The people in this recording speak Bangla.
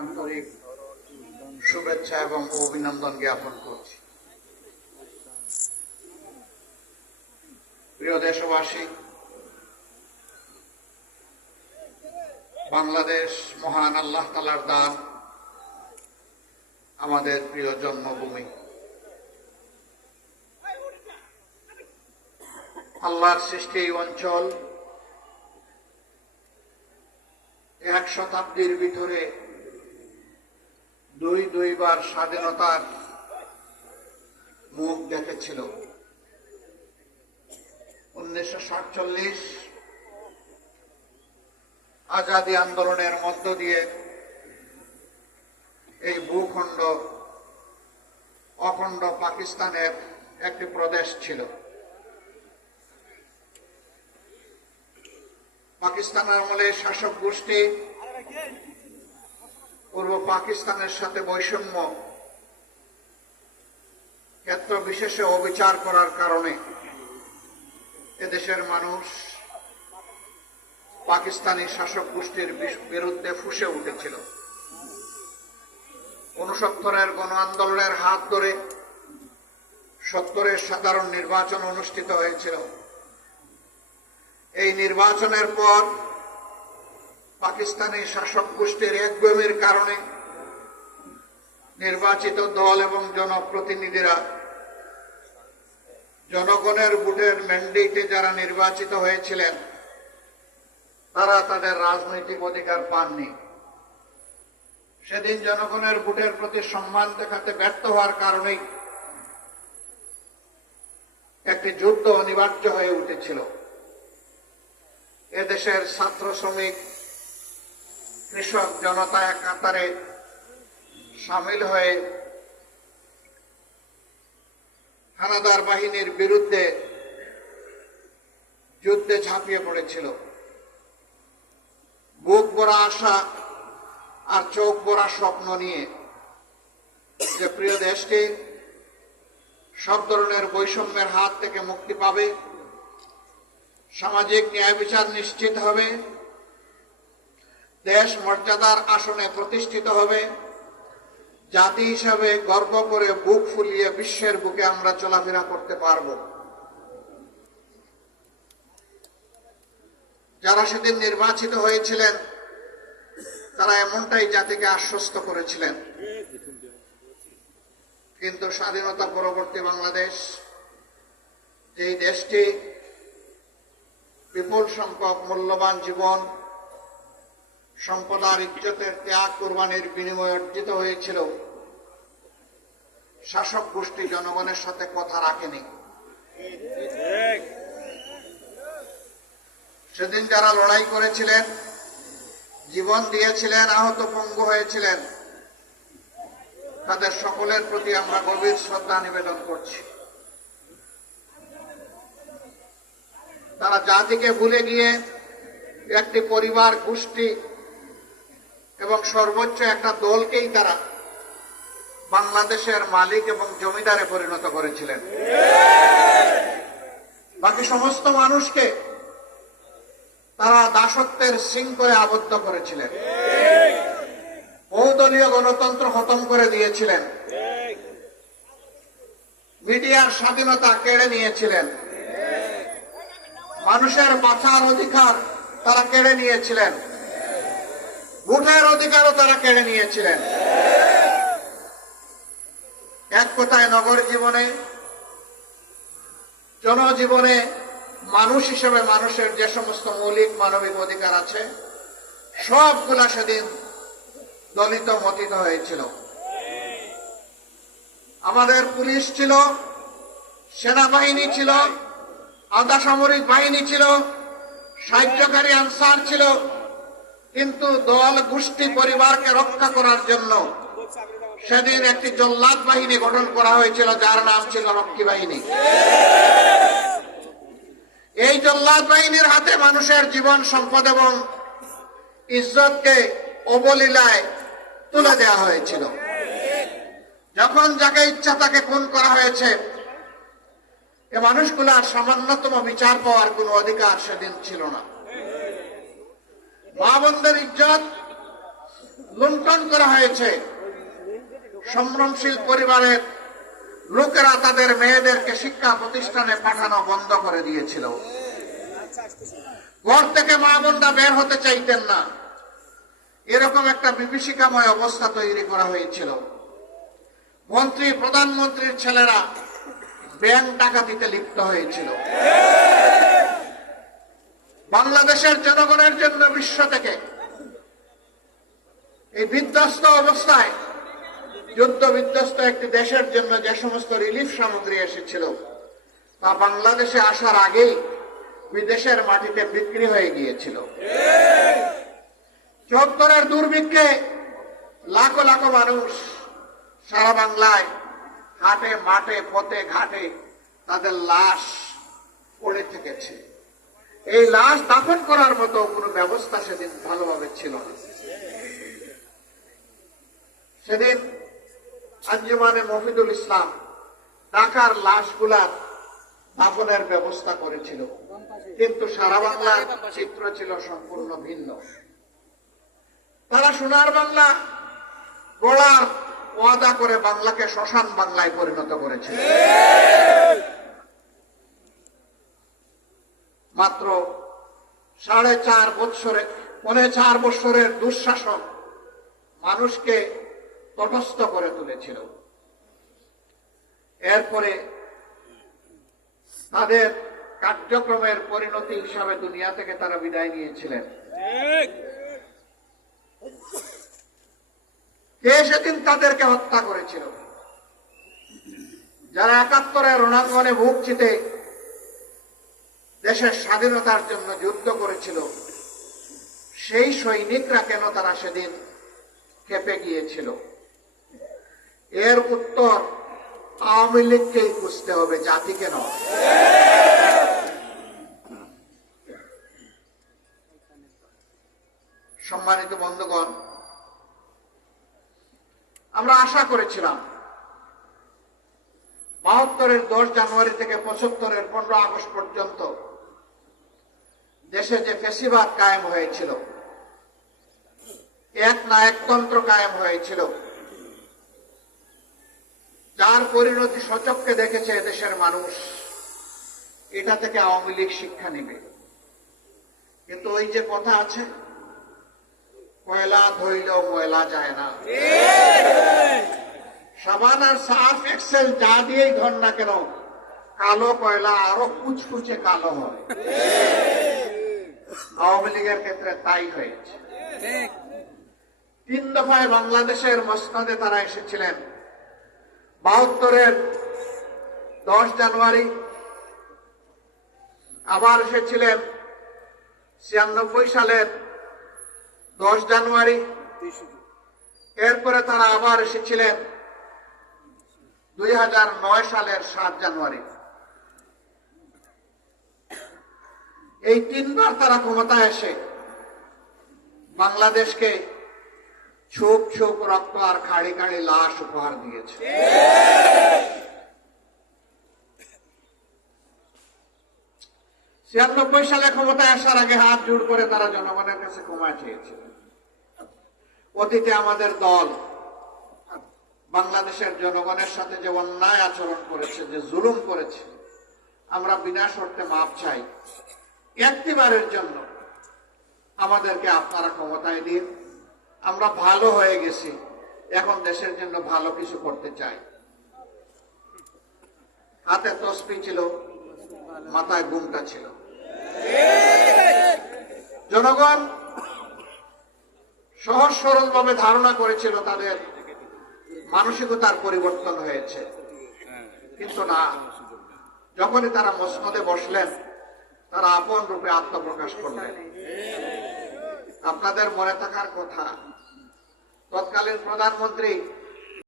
আন্তরিক শুভেচ্ছা এবং অভিনন্দন জ্ঞাপন করছি। প্রিয় দেশবাসী, বাংলাদেশ মহান আল্লাহ তাআলার দান, আমাদের প্রিয় জন্মভূমি। আল্লাহর সৃষ্টি এই অঞ্চল 1 শতাব্দীর ভিতরে দুইবার স্বাধীনতার মুখ দেখেছিল। 1947 আজাদী আন্দোলনের মধ্য দিয়ে এই ভূখণ্ড অখণ্ড পাকিস্তানের একটি প্রদেশ ছিল। পাকিস্তান আমলে শাসক গোষ্ঠী পূর্ব পাকিস্তানের সাথে বৈষম্য ক্ষেত্র বিশেষে অবিচার করার কারণে এদেশের মানুষ পাকিস্তানি শাসক গোষ্ঠীর বিরুদ্ধে ফুঁসে উঠেছিল। 69-এর গণ আন্দোলনের হাত ধরে 70-এর সাধারণ নির্বাচন অনুষ্ঠিত হয়েছিল। এই নির্বাচনের পর পাকিস্তানি শাসক গোষ্ঠীর একগুঁয়েমির কারণে নির্বাচিত দল এবং জনপ্রতিনিধিরা জনগণের ভোটের ম্যান্ডেটে যারা নির্বাচিত হয়েছিলেন তারা তাদের রাজনৈতিক অধিকার পাননি। সেদিন জনগণের ভোটের প্রতি সম্মান দেখাতে ব্যর্থ হওয়ার কারণেই একটি যুদ্ধ অনিবার্য হয়ে উঠেছিল। এদেশের ছাত্র, শ্রমিক, কৃষক জনতা এক কাতারে সামিল হয়ে হানাদার বাহিনীর বিরুদ্ধে যুদ্ধে ঝাঁপিয়ে পড়েছিল। বুক ভরা আশা আর চোখ ভরা স্বপ্ন নিয়ে যে প্রিয় দেশটি সব ধরনের বৈষম্যের হাত থেকে মুক্তি পাবে, সামাজিক ন্যায় বিচার নিশ্চিত হবে, দেশ মর্যাদার আসনে প্রতিষ্ঠিত হবে, জাতি হিসাবে গর্ব করে বুক ফুলিয়ে বিশ্বের বুকে আমরা চলাফেরা করতে পারব। যারা সেদিন নির্বাচিত হয়েছিলেন তারা এমনটাই জাতিকে আশ্বস্ত করেছিলেন। কিন্তু স্বাধীনতা পরবর্তী বাংলাদেশ, যেই দেশটি বিপুল সংখ্যক মূল্যবান জীবন, সম্পদ আর ইজ্জতের ত্যাগ কোরবানির বিনিময়ে অর্জিত হয়েছিল, শাসক গোষ্ঠী জনগণের সাথে কথা রাখেনি। সেদিন যারা লড়াই করেছিলেন, জীবন দিয়েছিলেন, আহত পঙ্গু হয়েছিলেন, তাদের সকলের প্রতি আমরা গভীর শ্রদ্ধা নিবেদন করছি। তারা জাতিকে ভুলে গিয়ে একটি পরিবার, গোষ্ঠী এবং সর্বোচ্চ একটা দলকেই তারা বাংলাদেশের মালিক এবং জমিদারে পরিণত করেছিলেন। বাকি সমস্ত মানুষকে তারা দাসত্বের শৃঙ্খলে আবদ্ধ করেছিলেন। বহুদলীয় গণতন্ত্র খতম করে দিয়েছিলেন। মিডিয়ার স্বাধীনতা কেড়ে নিয়েছিলেন। মানুষের বাঁচার অধিকার তারা কেড়ে নিয়েছিলেন। ভোটের অধিকারও তারা কেড়ে নিয়েছিলেন। এক কথায় নগর জীবনে, জনজীবনে মানুষ হিসেবে মানুষের যে সমস্ত মৌলিক মানবিক অধিকার আছে সবগুলা সেদিন দলিত মতিত হয়েছিল। আমাদের পুলিশ ছিল, সেনাবাহিনী ছিল, আধা সামরিক বাহিনী ছিল, সাহায্যকারী আনসার ছিল, কিন্তু দল, গোষ্ঠী, পরিবারকে রক্ষা করার জন্য সেদিন একটি জল্লাদ বাহিনী গঠন করা হয়েছিল, যার নাম ছিল রক্ষী বাহিনী। এই জল্লাদ বাহিনীর হাতে মানুষের জীবন, সম্পদ এবং ইজ্জতকে অবলীলায় তুলে দেওয়া হয়েছিল। যখন যাকে ইচ্ছা তাকে খুন করা হয়েছে, এ মানুষগুলার সামান্যতম বিচার পাওয়ার কোন অধিকার সেদিন ছিল না। মা বোনদের ইজ্জত, লুণ্ঠন করা হয়েছে। সম্ভ্রমশীল পরিবারের লোকেরা তাদের মেয়েদেরকে শিক্ষা প্রতিষ্ঠানে পাঠানো বন্ধ করে দিয়েছিল। ঘর থেকে মা বোনরা বের হতে চাইতেন না। এরকম একটা বিভীষিকাময় অবস্থা তৈরি করা হয়েছিল। মন্ত্রী প্রধানমন্ত্রীর ছেলেরা ব্যাংক ডাকাতিতে লিপ্ত হয়েছিল। বাংলাদেশের জনগণের জন্য বিশ্ব থেকে এই বিধ্বস্ত অবস্থায়, যুদ্ধ বিধ্বস্ত একটি দেশের জন্য যে সমস্ত রিলিফ সামগ্রী এসেছিল তা বাংলাদেশে আসার আগেই বিদেশের মাটিতে বিক্রি হয়ে গিয়েছিল। ৭৪-এর দুর্ভিক্ষে লাখো লাখো মানুষ সারা বাংলায় হাটে মাঠে পথে ঘাটে তাদের লাশ পড়ে থেকেছে। এই লাশ দাফন করার মতো কোনো ব্যবস্থা সেদিন ভালোভাবে ছিল না। সেদিন আঞ্জুমানে মফিদুল ইসলাম ঢাকার লাশগুলার দাফনের ব্যবস্থা করেছিল, কিন্তু সারা বাংলার চিত্র ছিল সম্পূর্ণ ভিন্ন। তারা সোনার বাংলা গড়ার ওয়াদা করে বাংলাকে শ্মশান বাংলায় পরিণত করেছিল। মাত্র 4.5 বছরের দুঃশাসন মানুষকে তটস্থ করে তুলেছিল। এরপরে তাদের কার্যক্রমের পরিণতি হিসাবে দুনিয়া থেকে তারা বিদায় নিয়েছিলেন। কে সেদিন তাদেরকে হত্যা করেছিল? যারা ৭১-এর রণাঙ্গনে বুক চিতে দেশের স্বাধীনতার জন্য যুদ্ধ করেছিল, সেই সৈনিকরা কেন তারা সেদিন খেপে গিয়েছিল? এর উত্তর আওয়ামী লীগকেই খুঁজতে হবে, জাতিকে নয়। সম্মানিত বন্ধুগণ, আমরা আশা করেছিলাম ৭২-এর 10 জানুয়ারি থেকে ৭৫-এর 15 আগস্ট পর্যন্ত দেশে যে ফ্যাসিবাদ কায়েম হয়েছিল, এক না একতন্ত্র কায়েম হয়েছিল, যার পরিণতি সচক্ষে দেখেছে দেশের মানুষ, এটা থেকে আওয়ামী লীগ শিক্ষা নেবে। কিন্তু ওই যে কথা আছে, কয়লা ধইলেও ময়লা যায় না। সাবান আর সার্ফ এক্সেল যা দিয়েই ধর না কেন, কালো কয়লা আরো কুচকুচে কালো হয়। আওয়ামী লীগের ক্ষেত্রে তাই হয়েছে। 3 দফায় বাংলাদেশের মসনদে তারা এসেছিলেন। ৭২-এর 10 জানুয়ারি, আবার এসেছিলেন 96 সালের 10 জানুয়ারি, এরপরে তারা আবার এসেছিলেন 2009 সালের 7 জানুয়ারি। এই 3 বার তারা ক্ষমতায় এসে বাংলাদেশকে ছোপ ছোপ রক্ত আর খাড়ি খাড়ি লাশ উপহার দিয়েছে। ছিয়ানব্বই সালে ক্ষমতায় আসার আগে হাত জোড় করে তারা জনগণের কাছে ক্ষমা চেয়েছিলেন। অতীতে আমাদের দল বাংলাদেশের জনগণের সাথে যে অন্যায় আচরণ করেছে, যে জুলুম করেছে, আমরা বিনা শর্তে মাপ চাই। একটিবারের জন্য আমাদেরকে আপনারা ক্ষমতায় দিন, আমরা ভালো হয়ে গেছি, এখন দেশের জন্য ভালো কিছু করতে চাই। হাতে তসবি ছিল, মাথায় ঘুমটা ছিল। জনগণ সহজ সরল ভাবে ধারণা করেছিল তাদের মানসিকতার পরিবর্তন হয়েছে, কিন্তু না। যখনই তারা মসনদে বসলেন, তারা আপন রূপে আত্মপ্রকাশ করলেন। আপনাদের মনে থাকার কথা, তৎকালীন প্রধানমন্ত্রী